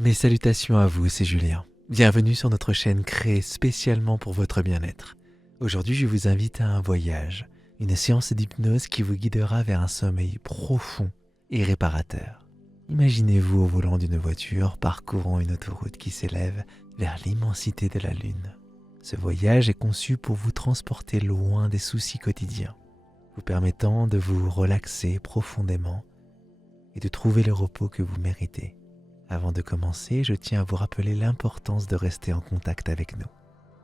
Mes salutations à vous, c'est Julien. Bienvenue sur notre chaîne créée spécialement pour votre bien-être. Aujourd'hui, je vous invite à un voyage, une séance d'hypnose qui vous guidera vers un sommeil profond et réparateur. Imaginez-vous au volant d'une voiture parcourant une autoroute qui s'élève vers l'immensité de la Lune. Ce voyage est conçu pour vous transporter loin des soucis quotidiens, vous permettant de vous relaxer profondément et de trouver le repos que vous méritez. Avant de commencer, je tiens à vous rappeler l'importance de rester en contact avec nous.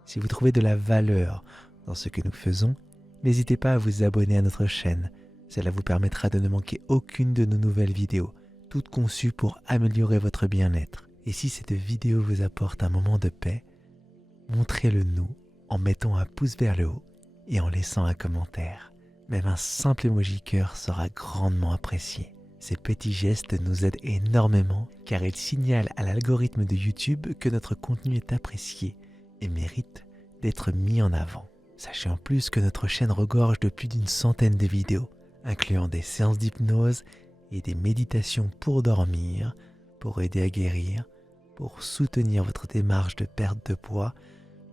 Si vous trouvez de la valeur dans ce que nous faisons, n'hésitez pas à vous abonner à notre chaîne. Cela vous permettra de ne manquer aucune de nos nouvelles vidéos, toutes conçues pour améliorer votre bien-être. Et si cette vidéo vous apporte un moment de paix, montrez-le nous en mettant un pouce vers le haut et en laissant un commentaire. Même un simple emoji cœur sera grandement apprécié. Ces petits gestes nous aident énormément car ils signalent à l'algorithme de YouTube que notre contenu est apprécié et mérite d'être mis en avant. Sachez en plus que notre chaîne regorge de plus d'une centaine de vidéos, incluant des séances d'hypnose et des méditations pour dormir, pour aider à guérir, pour soutenir votre démarche de perte de poids,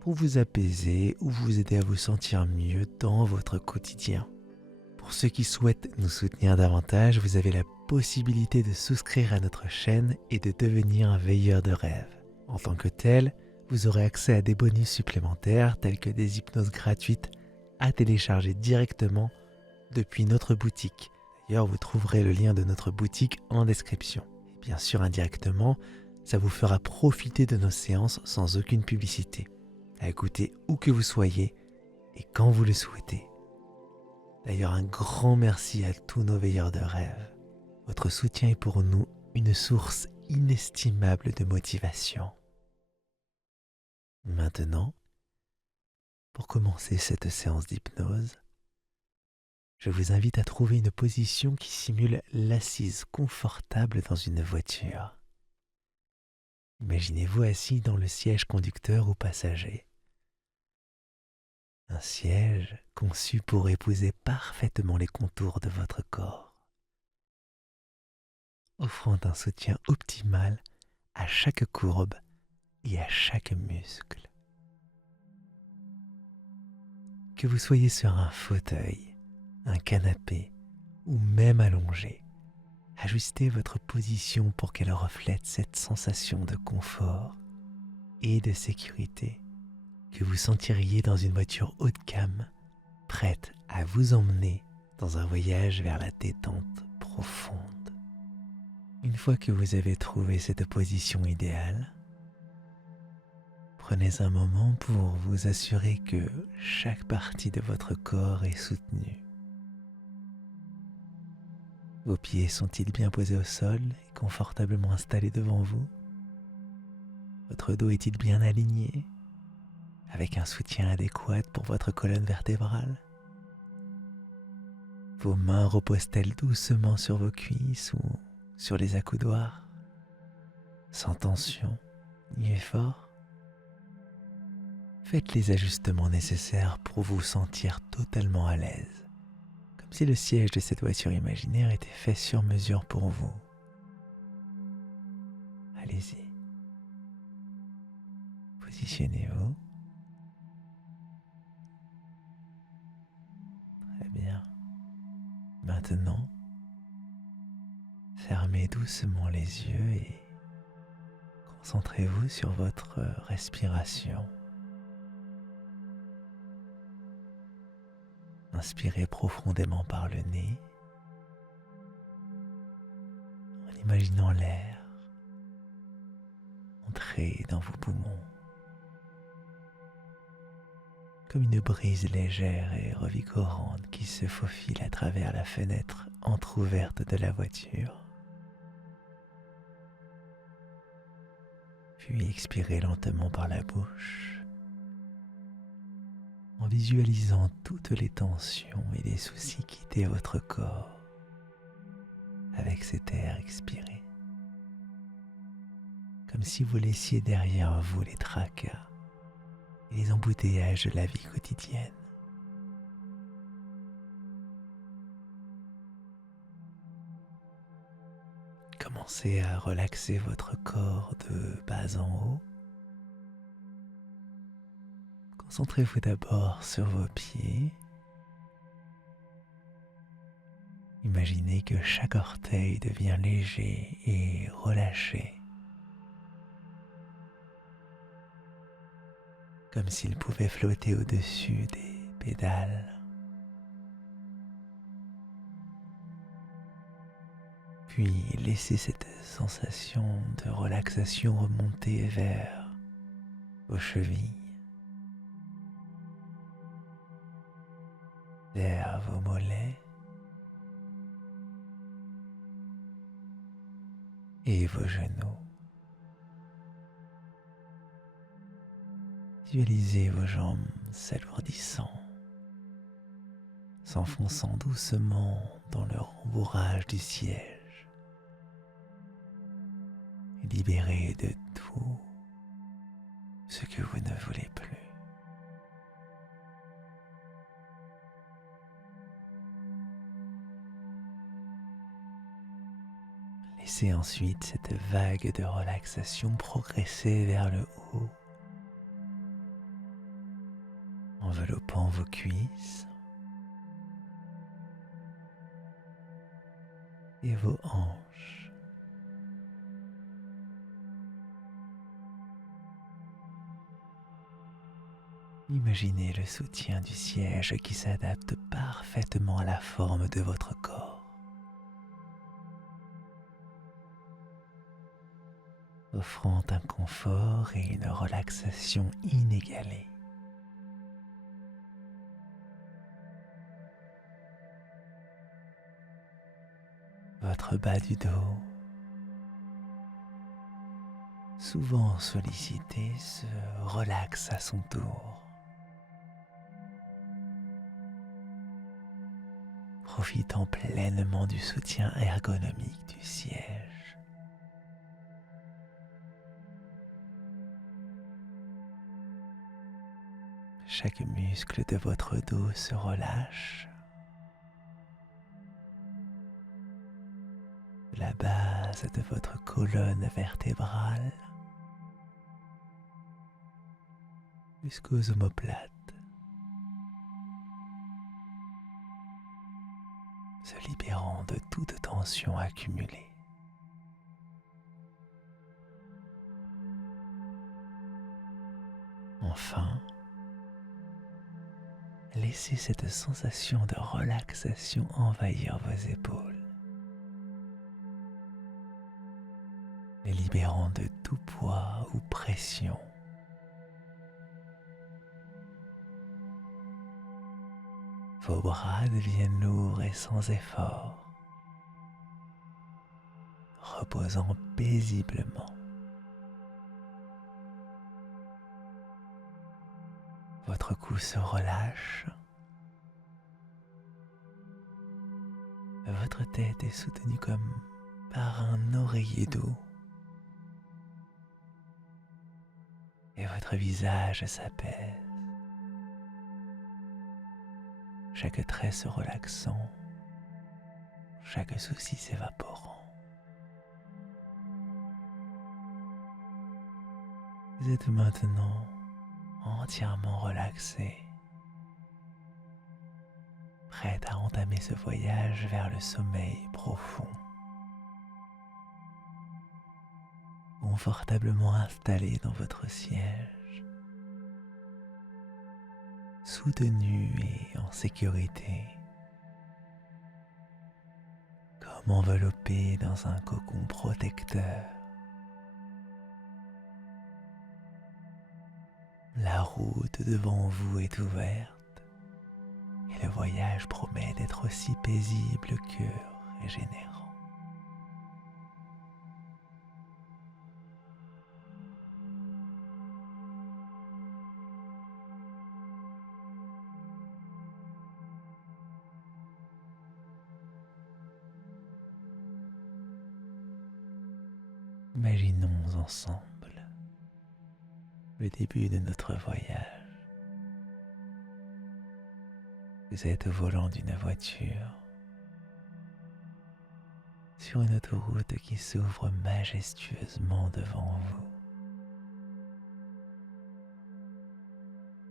pour vous apaiser ou vous aider à vous sentir mieux dans votre quotidien. Pour ceux qui souhaitent nous soutenir davantage, vous avez la possibilité de souscrire à notre chaîne et de devenir un veilleur de rêve. En tant que tel, vous aurez accès à des bonus supplémentaires tels que des hypnoses gratuites à télécharger directement depuis notre boutique. D'ailleurs, vous trouverez le lien de notre boutique en description. Et bien sûr, indirectement, ça vous fera profiter de nos séances sans aucune publicité, à écouter où que vous soyez et quand vous le souhaitez. D'ailleurs, un grand merci à tous nos veilleurs de rêve. Votre soutien est pour nous une source inestimable de motivation. Maintenant, pour commencer cette séance d'hypnose, je vous invite à trouver une position qui simule l'assise confortable dans une voiture. Imaginez-vous assis dans le siège conducteur ou passager. Un siège conçu pour épouser parfaitement les contours de votre corps, offrant un soutien optimal à chaque courbe et à chaque muscle. Que vous soyez sur un fauteuil, un canapé ou même allongé, ajustez votre position pour qu'elle reflète cette sensation de confort et de sécurité que vous sentiriez dans une voiture haut de gamme, prête à vous emmener dans un voyage vers la détente profonde. Une fois que vous avez trouvé cette position idéale, prenez un moment pour vous assurer que chaque partie de votre corps est soutenue. Vos pieds sont-ils bien posés au sol et confortablement installés devant vous? Votre dos est-il bien aligné, avec un soutien adéquat pour votre colonne vertébrale? Vos mains reposent-elles doucement sur vos cuisses ou sur les accoudoirs, sans tension ni effort? Faites les ajustements nécessaires pour vous sentir totalement à l'aise, comme si le siège de cette voiture imaginaire était fait sur mesure pour vous. Allez-y, positionnez-vous. Très bien. Maintenant, fermez doucement les yeux et concentrez-vous sur votre respiration. Inspirez profondément par le nez, en imaginant l'air entrer dans vos poumons, comme une brise légère et revigorante qui se faufile à travers la fenêtre entr'ouverte de la voiture. Puis expirez lentement par la bouche, en visualisant toutes les tensions et les soucis quitter votre corps avec cet air expiré, comme si vous laissiez derrière vous les tracas et les embouteillages de la vie quotidienne. commencez à relaxer votre corps de bas en haut. Concentrez-vous d'abord sur vos pieds. Imaginez que chaque orteil devient léger et relâché, comme s'il pouvait flotter au-dessus des pédales. Puis laissez cette sensation de relaxation remonter vers vos chevilles, vers vos mollets et vos genoux. Visualisez vos jambes s'alourdissant, s'enfonçant doucement dans le rembourrage du siège, et libérez de tout ce que vous ne voulez plus. Laissez ensuite cette vague de relaxation progresser vers le haut, enveloppant vos cuisses et vos hanches. Imaginez le soutien du siège qui s'adapte parfaitement à la forme de votre corps, offrant un confort et une relaxation inégalée. Votre bas du dos, souvent sollicité, se relaxe à son tour. Profitant pleinement du soutien ergonomique du siège. Chaque muscle de votre dos se relâche. De la base de votre colonne vertébrale jusqu'aux omoplates, se libérant de toute tension accumulée. Enfin, laissez cette sensation de relaxation envahir vos épaules, les libérant de tout poids ou pression. Vos bras deviennent lourds et sans effort, reposant paisiblement. Votre cou se relâche. Votre tête est soutenue comme par un oreiller doux. Et votre visage s'apaise. Chaque trait se relaxant, chaque souci s'évaporant. Vous êtes maintenant entièrement relaxé, prête à entamer ce voyage vers le sommeil profond. Confortablement installé dans votre siège, soutenu et en sécurité, comme enveloppé dans un cocon protecteur. La route devant vous est ouverte et le voyage promet d'être aussi paisible que régénérant. Imaginons ensemble le début de notre voyage. Vous êtes au volant d'une voiture, sur une autoroute qui s'ouvre majestueusement devant vous.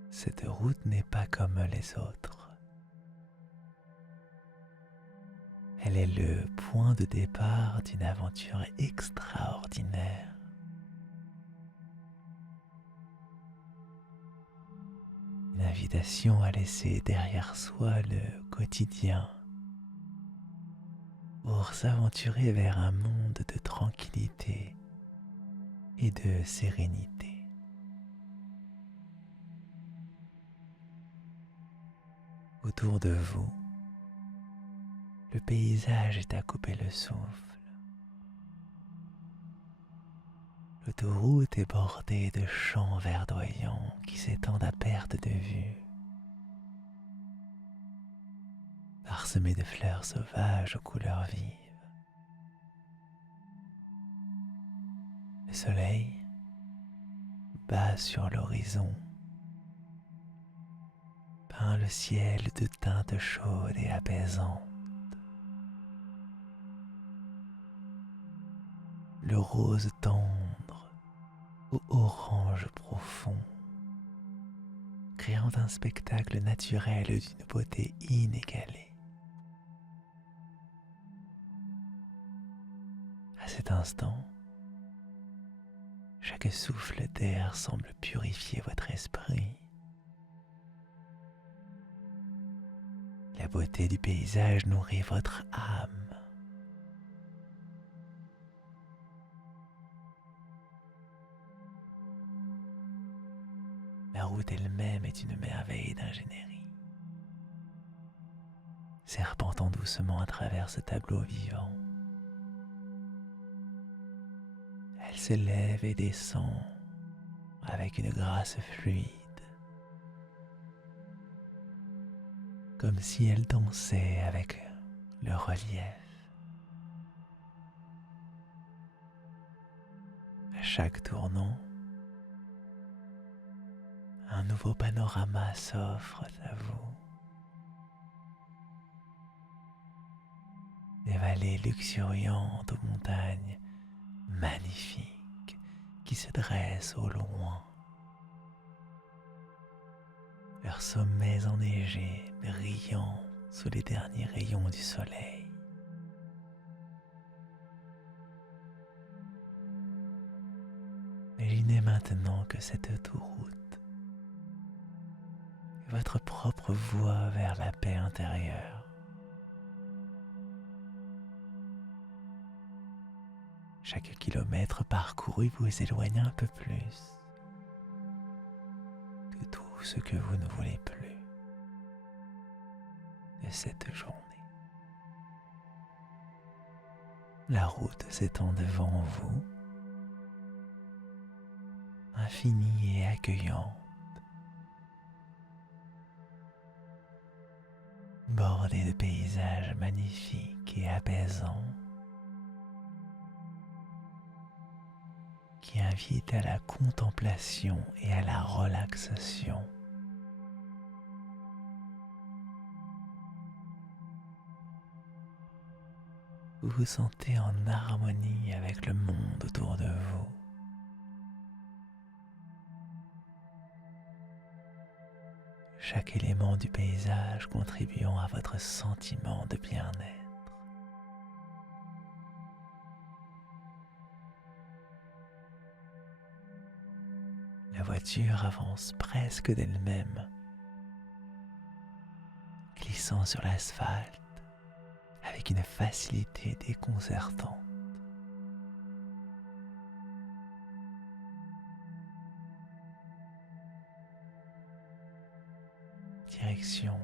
Cette route n'est pas comme les autres. Elle est le point de départ d'une aventure extraordinaire. Une invitation à laisser derrière soi le quotidien pour s'aventurer vers un monde de tranquillité et de sérénité. Autour de vous, le paysage est à couper le souffle. L'autoroute est bordée de champs verdoyants qui s'étendent à perte de vue, parsemés de fleurs sauvages aux couleurs vives. Le soleil bat sur l'horizon, peint le ciel de teintes chaudes et apaisantes. Le rose tendre au orange profond, créant un spectacle naturel d'une beauté inégalée. À cet instant, chaque souffle d'air semble purifier votre esprit. La beauté du paysage nourrit votre âme. La route elle-même est une merveille d'ingénierie. Serpentant doucement à travers ce tableau vivant, elle s'élève et descend avec une grâce fluide, comme si elle dansait avec le relief. À chaque tournant, un nouveau panorama s'offre à vous. Des vallées luxuriantes aux montagnes magnifiques qui se dressent au loin. Leurs sommets enneigés brillant sous les derniers rayons du soleil. Imaginez maintenant que cette autoroute est votre propre voie vers la paix intérieure. Chaque kilomètre parcouru vous éloigne un peu plus de tout ce que vous ne voulez plus de cette journée. La route s'étend devant vous, infinie et accueillante, bordée de paysages magnifiques et apaisants qui invitent à la contemplation et à la relaxation. Vous vous sentez en harmonie avec le monde autour de vous. Chaque élément du paysage contribuant à votre sentiment de bien-être. La voiture avance presque d'elle-même, glissant sur l'asphalte avec une facilité déconcertante. Direction,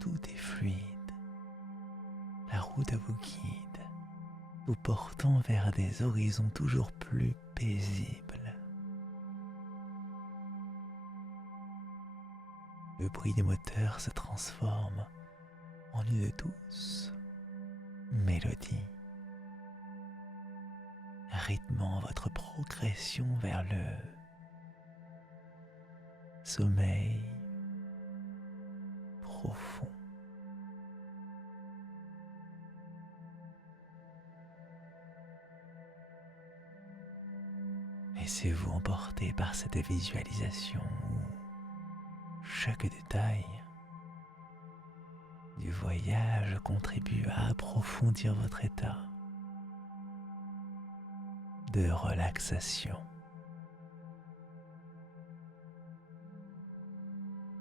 tout est fluide. La route vous guide, vous portant vers des horizons toujours plus paisibles. Le bruit des moteurs se transforme en une douce mélodie, rythmant votre progression vers le sommeil profond. Laissez-vous emporter par cette visualisation où chaque détail du voyage contribue à approfondir votre état de relaxation.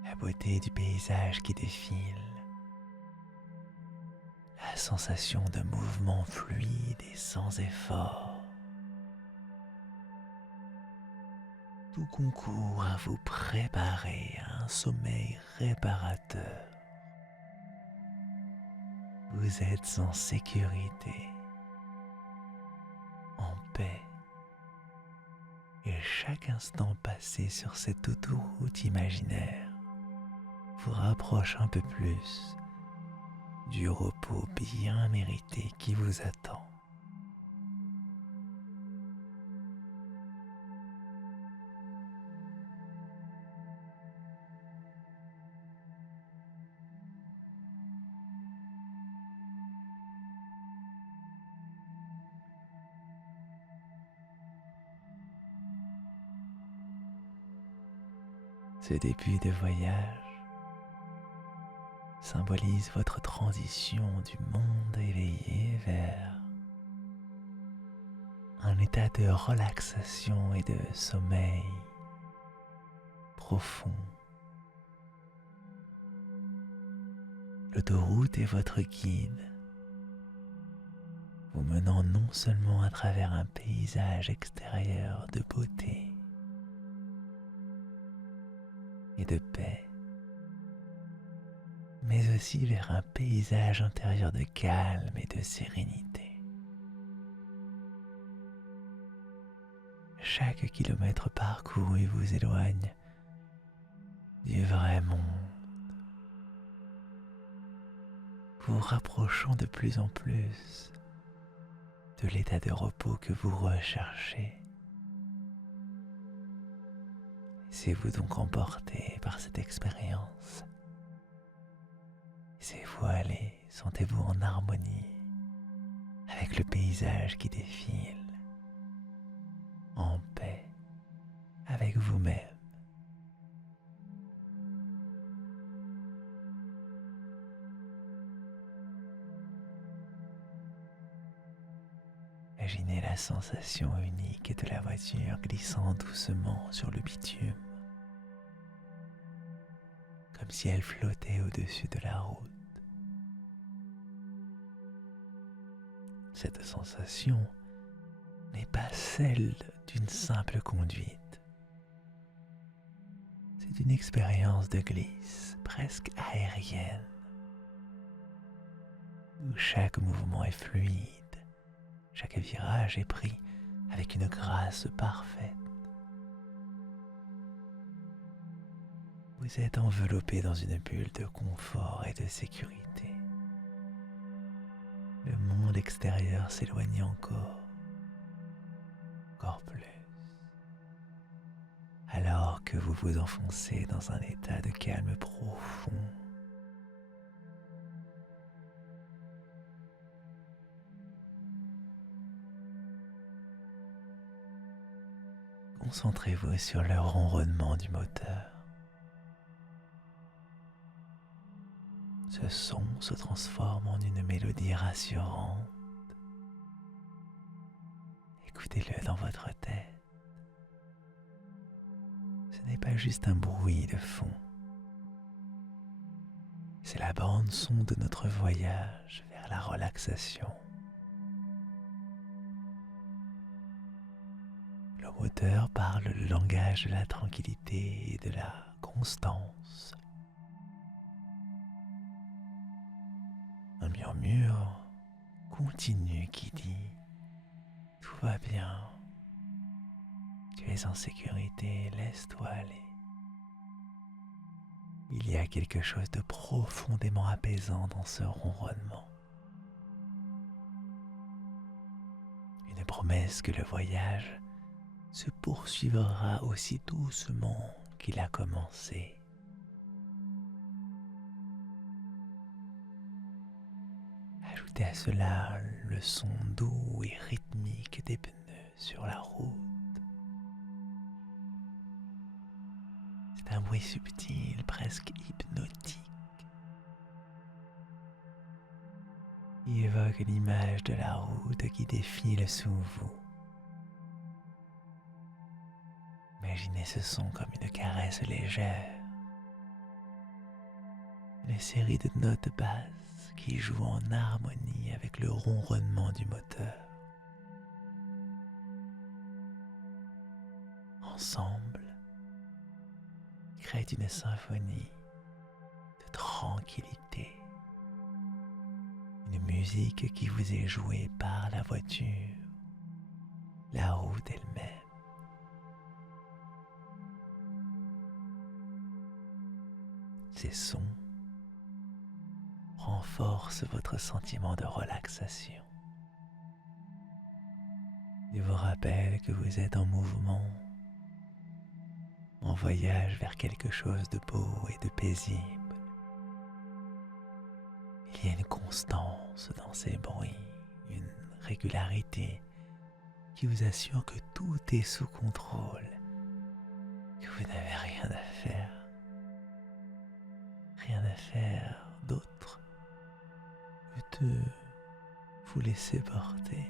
La beauté du paysage qui défile, la sensation de mouvement fluide et sans effort, tout concourt à vous préparer à un sommeil réparateur. Vous êtes en sécurité, en paix, et chaque instant passé sur cette autoroute imaginaire vous rapproche un peu plus du repos bien mérité qui vous attend. Ce début de voyage symbolise votre transition du monde éveillé vers un état de relaxation et de sommeil profond. L'autoroute est votre guide, vous menant non seulement à travers un paysage extérieur de beauté et de paix, mais aussi vers un paysage intérieur de calme et de sérénité. Chaque kilomètre parcouru vous éloigne du vrai monde, vous rapprochant de plus en plus de l'état de repos que vous recherchez. Laissez-vous donc emporter par cette expérience. Laissez-vous aller, sentez-vous en harmonie avec le paysage qui défile, en paix avec vous-même. Imaginez la sensation unique de la voiture glissant doucement sur le bitume, comme si elle flottait au-dessus de la route. Cette sensation n'est pas celle d'une simple conduite. C'est une expérience de glisse presque aérienne, où chaque mouvement est fluide, chaque virage est pris avec une grâce parfaite. Vous êtes enveloppé dans une bulle de confort et de sécurité. Le monde extérieur s'éloigne encore plus, alors que vous vous enfoncez dans un état de calme profond. Concentrez-vous sur le ronronnement du moteur. Ce son se transforme en une mélodie rassurante. Écoutez-le dans votre tête. Ce n'est pas juste un bruit de fond. C'est la bande son de notre voyage vers la relaxation. Le moteur parle le langage de la tranquillité et de la constance. Un murmure continu qui dit « Tout va bien, tu es en sécurité, laisse-toi aller ». Il y a quelque chose de profondément apaisant dans ce ronronnement. Une promesse que le voyage se poursuivra aussi doucement qu'il a commencé. Ajoutez à cela le son doux et rythmique des pneus sur la route, un bruit subtil, presque hypnotique, qui évoque l'image de la route qui défile sous vous. Imaginez ce son comme une caresse légère, une série de notes basses qui jouent en harmonie avec le ronronnement du moteur. Ensemble, ils créent une symphonie de tranquillité, une musique qui vous est jouée par la voiture, la route elle-même. Ces sons renforcent votre sentiment de relaxation. Ils vous rappellent que vous êtes en mouvement, en voyage vers quelque chose de beau et de paisible. Il y a une constance dans ces bruits, une régularité qui vous assure que tout est sous contrôle, que vous n'avez rien à faire d'autre que de vous laisser porter.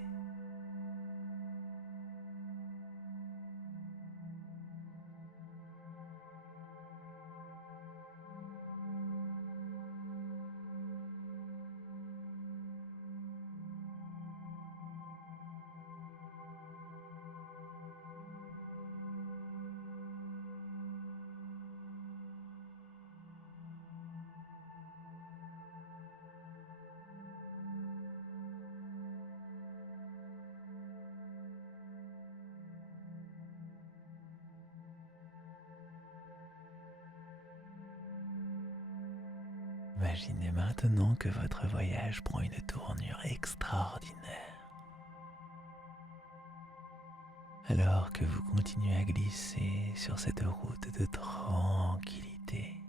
Imaginez maintenant que votre voyage prend une tournure extraordinaire. Alors que vous continuez à glisser sur cette route de tranquillité,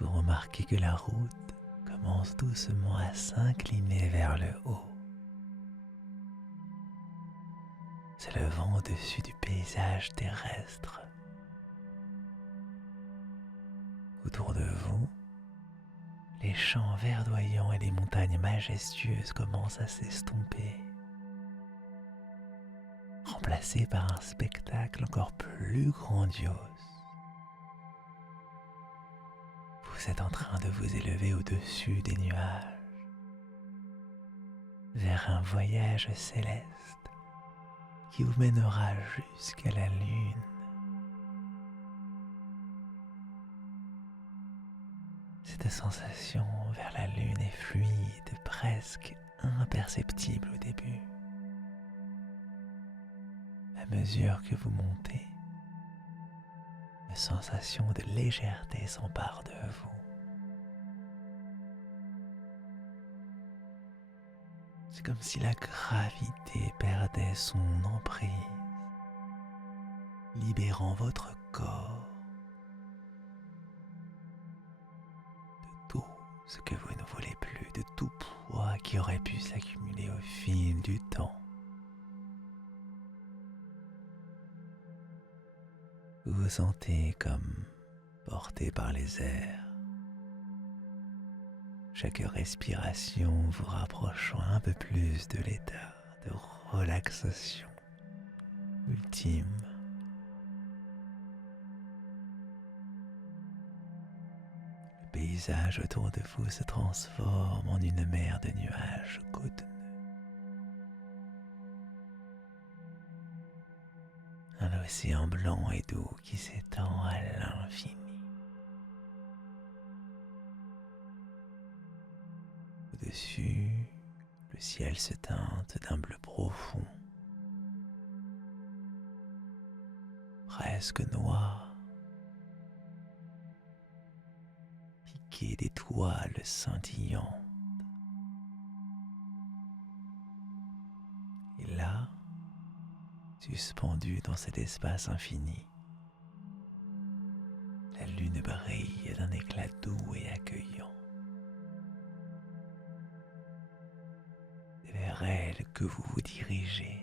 vous remarquez que la route commence doucement à s'incliner vers le haut, s'élevant au-dessus du paysage terrestre. Autour de vous, les champs verdoyants et les montagnes majestueuses commencent à s'estomper, remplacés par un spectacle encore plus grandiose. Vous êtes en train de vous élever au-dessus des nuages, vers un voyage céleste qui vous mènera jusqu'à la lune. Cette sensation vers la lune est fluide, presque imperceptible au début. À mesure que vous montez, une sensation de légèreté s'empare de vous. C'est comme si la gravité perdait son emprise, libérant votre corps ce que vous ne voulez plus, de tout poids qui aurait pu s'accumuler au fil du temps. Vous vous sentez comme porté par les airs. Chaque respiration vous rapprochant un peu plus de l'état de relaxation ultime. Le paysage autour de vous se transforme en une mer de nuages cotonneux. Un océan blanc et doux qui s'étend à l'infini. Au-dessus, le ciel se teinte d'un bleu profond, presque noir, piqué d'étoiles scintillantes. Et là, suspendu dans cet espace infini, la lune brille d'un éclat doux et accueillant. C'est vers elle que vous vous dirigez,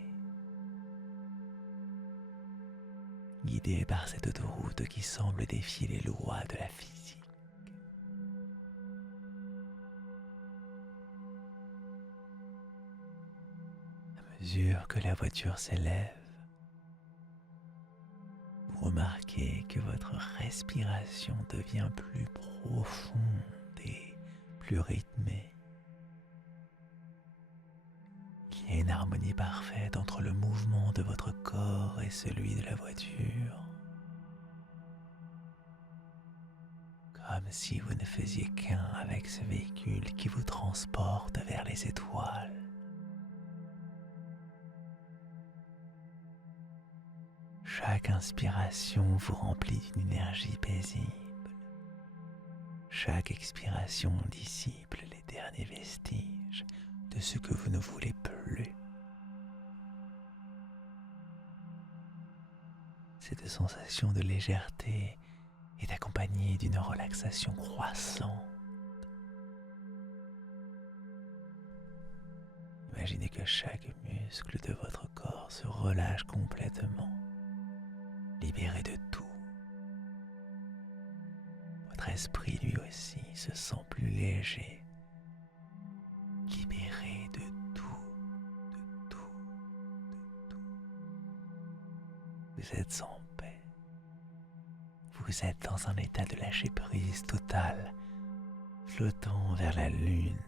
guidé par cette autoroute qui semble défier les lois de la physique. À mesure que la voiture s'élève, vous remarquez que votre respiration devient plus profonde et plus rythmée. Il y a une harmonie parfaite entre le mouvement de votre corps et celui de la voiture. Comme si vous ne faisiez qu'un avec ce véhicule qui vous transporte vers les étoiles. Chaque inspiration vous remplit d'une énergie paisible. Chaque expiration dissipe les derniers vestiges de ce que vous ne voulez plus. Cette sensation de légèreté est accompagnée d'une relaxation croissante. Imaginez que chaque muscle de votre corps se relâche complètement, libéré de tout. Votre esprit lui aussi se sent plus léger, libéré de tout, de tout, de tout. Vous êtes en paix. Vous êtes dans un état de lâcher prise total, flottant vers la lune,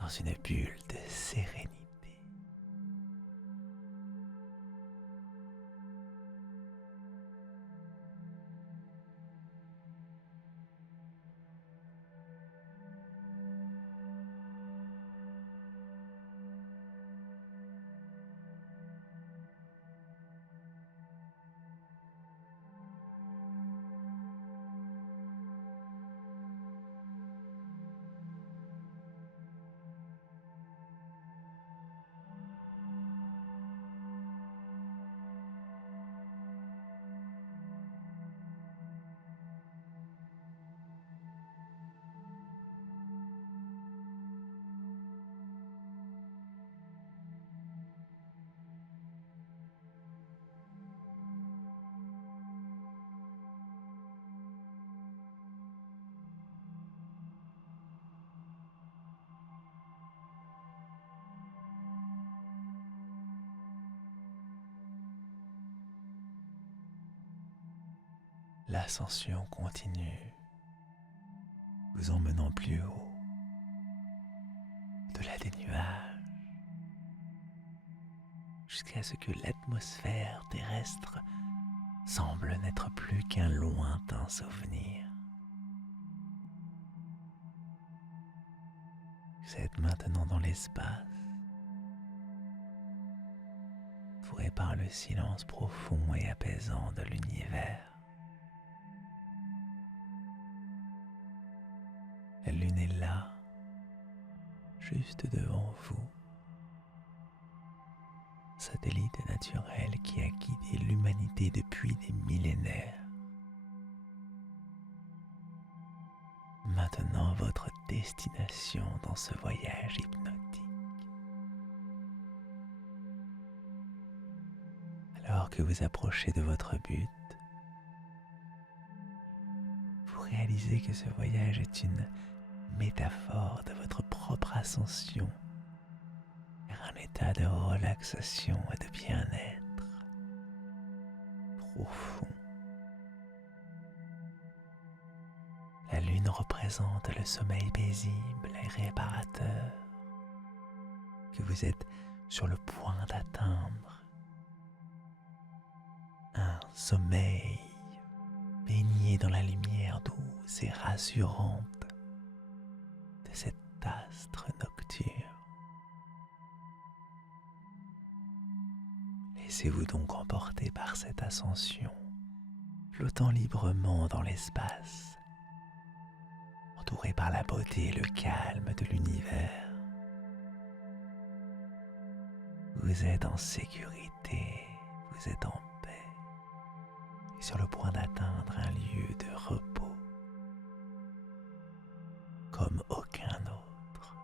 dans une bulle de sérénité. L'ascension continue, vous emmenant plus haut, au-delà des nuages, jusqu'à ce que l'atmosphère terrestre semble n'être plus qu'un lointain souvenir. Vous êtes maintenant dans l'espace, entouré par le silence profond et apaisant de l'univers. La lune est là, juste devant vous. Satellite naturel qui a guidé l'humanité depuis des millénaires. Maintenant votre destination dans ce voyage hypnotique. Alors que vous approchez de votre but, vous réalisez que ce voyage est une métaphore de votre propre ascension vers un état de relaxation et de bien-être profond. La lune représente le sommeil paisible et réparateur que vous êtes sur le point d'atteindre. Un sommeil baigné dans la lumière douce et rassurante de cet astre nocturne. Laissez-vous donc emporter par cette ascension, flottant librement dans l'espace, entouré par la beauté et le calme de l'univers. Vous êtes en sécurité, vous êtes en paix, et sur le point d'atteindre un lieu de repos comme aucun autre.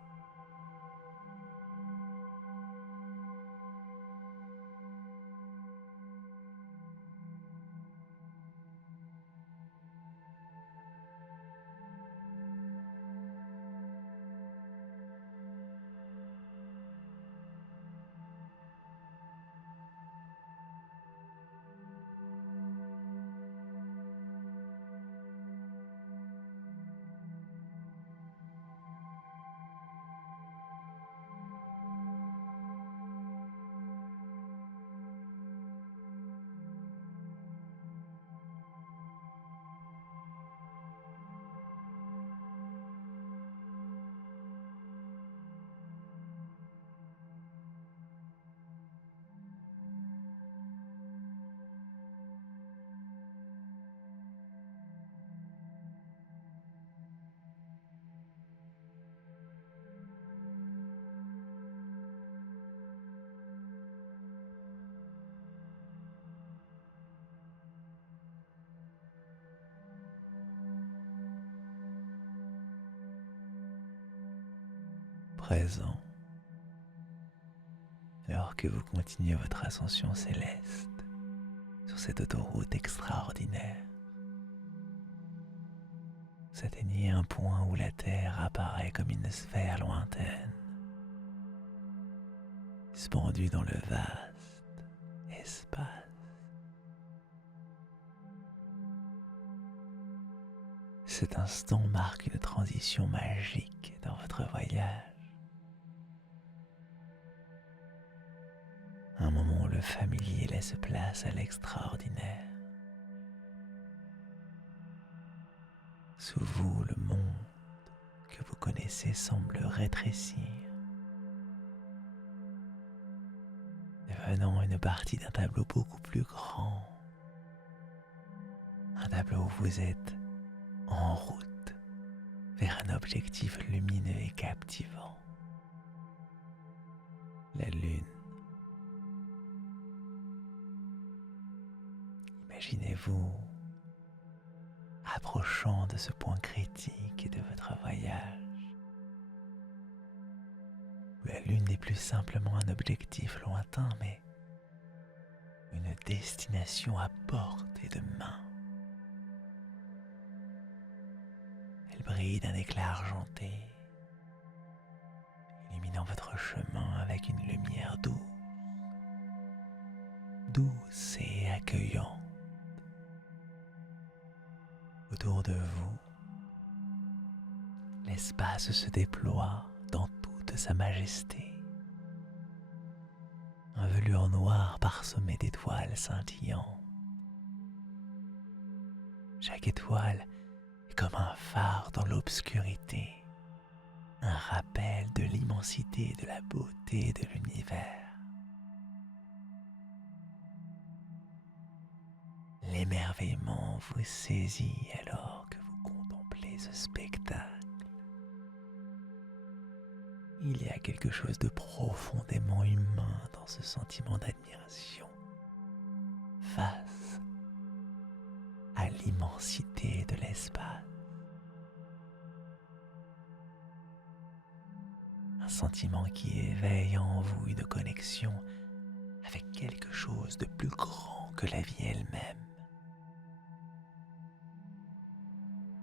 présent, alors que vous continuez votre ascension céleste sur cette autoroute extraordinaire. Vous atteignez un point où la Terre apparaît comme une sphère lointaine, suspendue dans le vaste espace. Cet instant marque une transition magique dans votre voyage. Un moment où le familier laisse place à l'extraordinaire. Sous vous, le monde que vous connaissez semble rétrécir, devenant une partie d'un tableau beaucoup plus grand. Un tableau où vous êtes en route vers un objectif lumineux et captivant. La Lune. Imaginez-vous approchant de ce point critique de votre voyage, où la Lune n'est plus simplement un objectif lointain, mais une destination à portée de main. Elle brille d'un éclat argenté, illuminant votre chemin avec une lumière douce et accueillante. Autour de vous, l'espace se déploie dans toute sa majesté. Un velours noir parsemé d'étoiles scintillantes. Chaque étoile est comme un phare dans l'obscurité, un rappel de l'immensité et de la beauté de l'univers. L'émerveillement vous saisit alors que vous contemplez ce spectacle. Il y a quelque chose de profondément humain dans ce sentiment d'admiration face à l'immensité de l'espace. Un sentiment qui éveille en vous une connexion avec quelque chose de plus grand que la vie elle-même.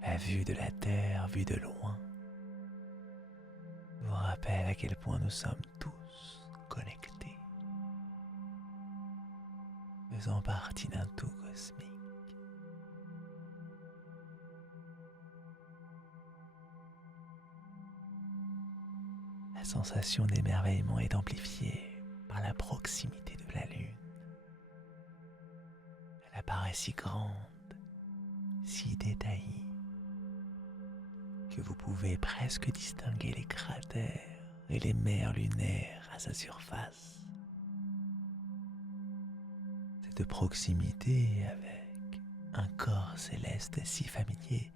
La vue de la Terre, vue de loin, vous rappelle à quel point nous sommes tous connectés, faisant partie d'un tout cosmique. La sensation d'émerveillement est amplifiée par la proximité de la Lune. Elle apparaît si grande, si détaillée, que vous pouvez presque distinguer les cratères et les mers lunaires à sa surface. Cette proximité avec un corps céleste si familier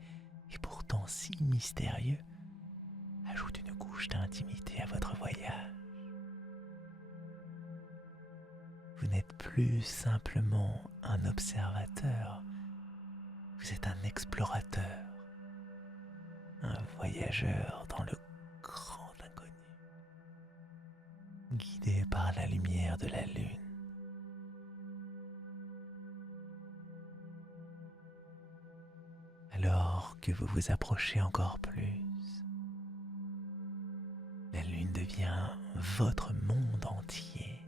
et pourtant si mystérieux ajoute une couche d'intimité à votre voyage. Vous n'êtes plus simplement un observateur, vous êtes un explorateur. Un voyageur dans le grand inconnu, guidé par la lumière de la Lune. Alors que vous vous approchez encore plus, la Lune devient votre monde entier.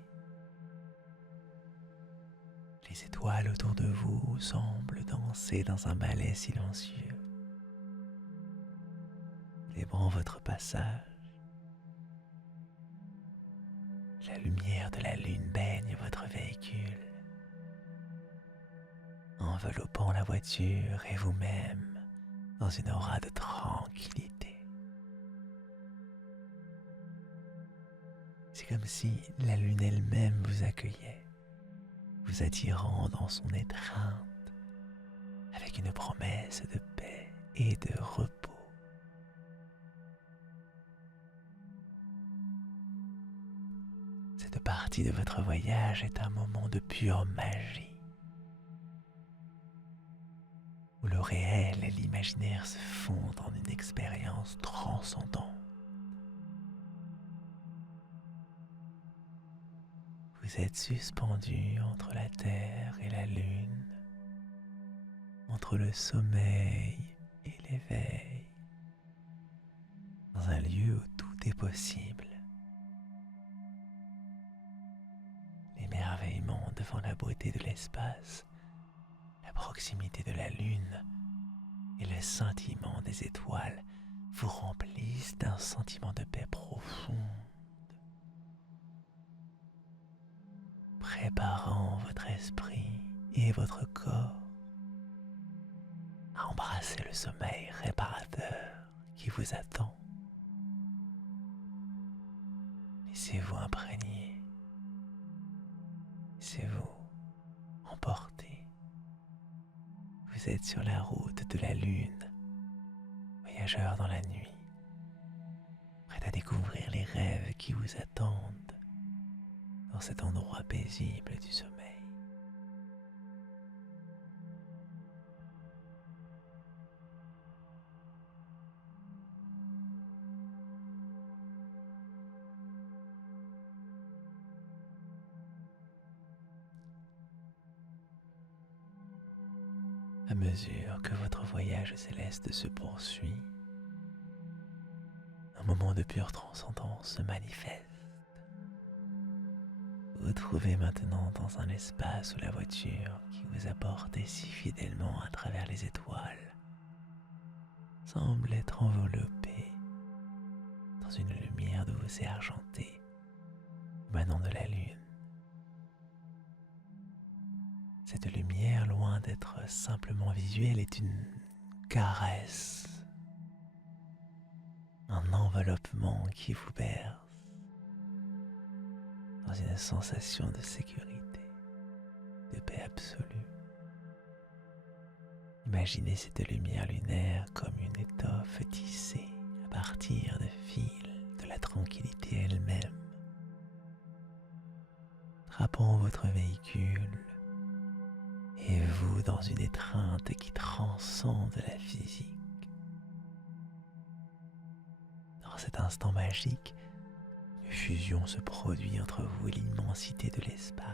Les étoiles autour de vous semblent danser dans un ballet silencieux, célébrant votre passage. La lumière de la Lune baigne votre véhicule, enveloppant la voiture et vous-même dans une aura de tranquillité. C'est comme si la Lune elle-même vous accueillait, vous attirant dans son étreinte avec une promesse de paix et de repos. Cette partie de votre voyage est un moment de pure magie, où le réel et l'imaginaire se fondent en une expérience transcendante. Vous êtes suspendu entre la Terre et la Lune, entre le sommeil et l'éveil, dans un lieu où tout est possible. L'émerveillement devant la beauté de l'espace, la proximité de la Lune et le scintillement des étoiles vous remplissent d'un sentiment de paix profonde, préparant votre esprit et votre corps à embrasser le sommeil réparateur qui vous attend. Laissez-vous imprégner, laissez-vous emporter. Vous êtes sur la route de la Lune, voyageur dans la nuit, prêt à découvrir les rêves qui vous attendent dans cet endroit paisible du sommeil. À mesure que votre voyage céleste se poursuit, un moment de pure transcendance se manifeste. Vous vous trouvez maintenant dans un espace où la voiture qui vous a porté si fidèlement à travers les étoiles semble être enveloppée dans une lumière douce et argentée émanant de la Lune. Cette lumière, loin d'être simplement visuelle, est une caresse, un enveloppement qui vous berce dans une sensation de sécurité, de paix absolue. Imaginez cette lumière lunaire comme une étoffe tissée à partir de fils de la tranquillité elle-même, drapant votre véhicule et vous dans une étreinte qui transcende la physique. Dans cet instant magique, une fusion se produit entre vous et l'immensité de l'espace.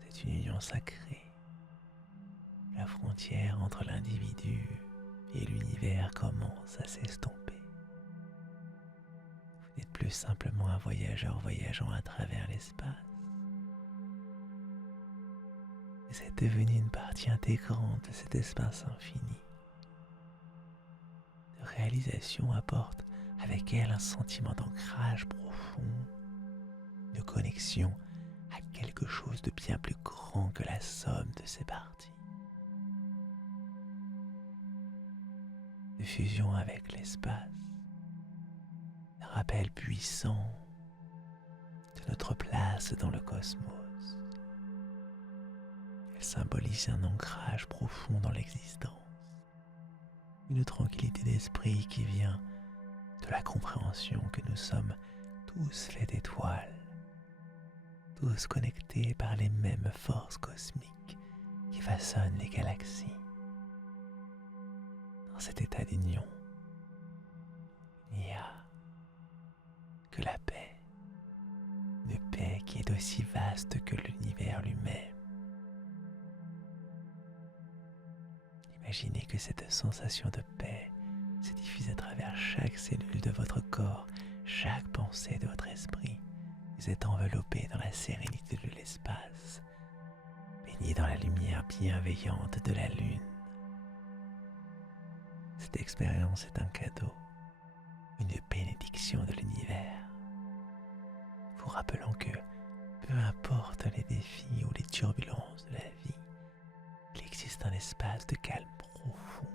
C'est une union sacrée. La frontière entre l'individu et l'univers commence à s'estomper. Vous n'êtes plus simplement un voyageur voyageant à travers l'espace. Vous êtes devenu une partie intégrante de cet espace infini. La réalisation apporte avec elle un sentiment d'ancrage profond, de connexion à quelque chose de bien plus grand que la somme de ses parties. De fusion avec l'espace, un rappel puissant de notre place dans le cosmos. Elle symbolise un ancrage profond dans l'existence, une tranquillité d'esprit qui vient de la compréhension que nous sommes tous faits d'étoiles, tous connectés par les mêmes forces cosmiques qui façonnent les galaxies. Dans cet état d'union, il n'y a que la paix, une paix qui est aussi vaste que l'univers lui-même. Imaginez que cette sensation de paix se diffuse à travers chaque cellule de votre corps, chaque pensée de votre esprit. Vous êtes enveloppé dans la sérénité de l'espace, baigné dans la lumière bienveillante de la Lune. Cette expérience est un cadeau, une bénédiction de l'univers, vous rappelant que peu importe les défis ou les turbulences de la vie, il existe un espace de calme profond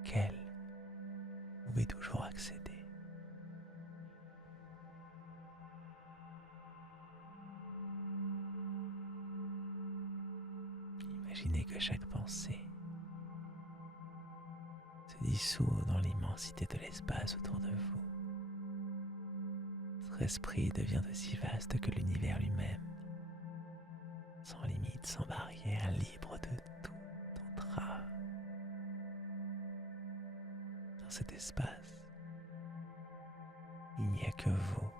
auquel vous pouvez toujours accéder. Imaginez que chaque pensée se dissout dans l'immensité de l'espace autour de vous. Votre esprit devient aussi vaste que l'univers lui-même, sans limite, sans barrière, libre de toute entrave. Dans cet espace, il n'y a que vous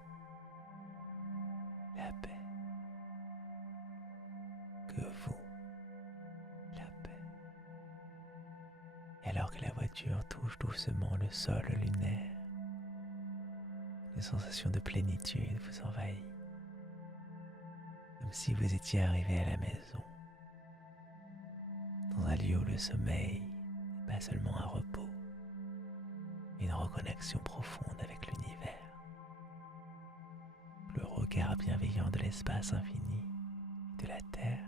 nourriture touche doucement le sol lunaire. Une sensation de plénitude vous envahit, comme si vous étiez arrivé à la maison, dans un lieu où le sommeil n'est pas seulement un repos, mais une reconnexion profonde avec l'univers. Le regard bienveillant de l'espace infini et de la terre,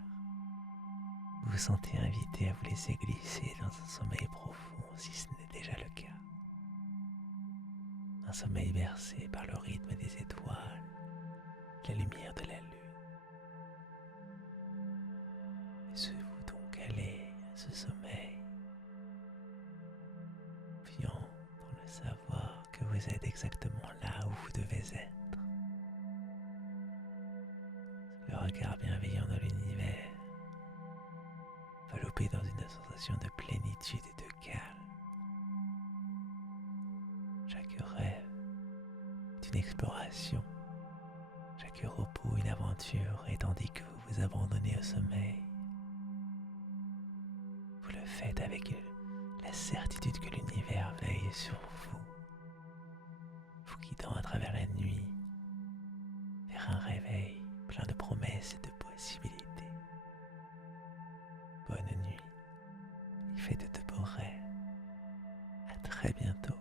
vous vous sentez invité à vous laisser glisser dans un sommeil profond si ce n'est déjà le cas. Un sommeil bercé par le rythme des étoiles, la lumière de la lune. Laissez-vous donc aller à ce sommeil, confiant dans le savoir que vous êtes exactement là où vous devez être. Le regard bienveillant de l'univers, enveloppé dans une sensation de plénitude et de calme. Chaque rêve est une exploration, chaque repos une aventure, et tandis que vous vous abandonnez au sommeil, vous le faites avec la certitude que l'univers veille sur vous, vous guidant à travers la nuit vers un réveil plein de promesses et de possibilités. Bonne nuit et faites de beaux rêves. À très bientôt.